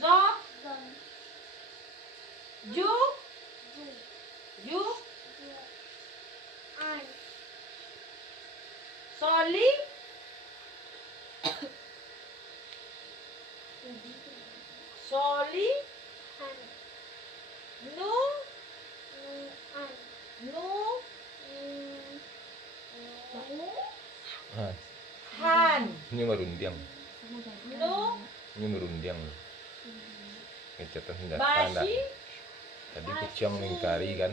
Zo. Ju. Ju. Soli. Soli. Nu. Nu. Han. Ini merundiang. Nu. Ini merundiang. Gencatan senjata. Bashi. Tadi kecang mengkari kan.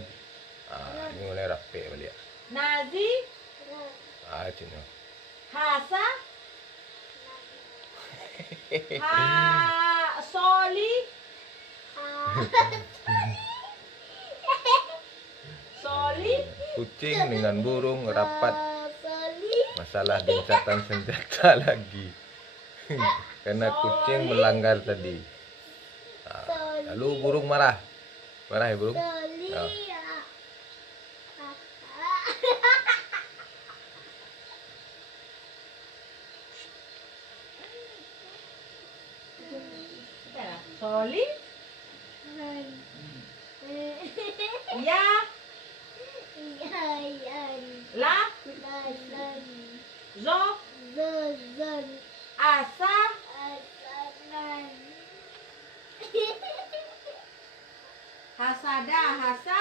Ini mulai rapi balik. Nazi. Cina. Hasa. Soli. Soli. Kucing dengan burung rapat. Masalah gencatan senjata lagi. Karena kucing melanggar tadi. Lalu burung marah. Marah ya burung? Oh. Soli. Ya. La. Zo. Asa. Hasada. Hasa.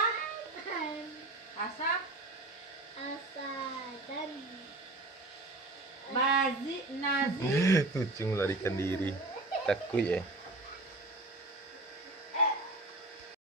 Hasa. Mazi. Nazi. Kucing melarikan diri. Takut ya.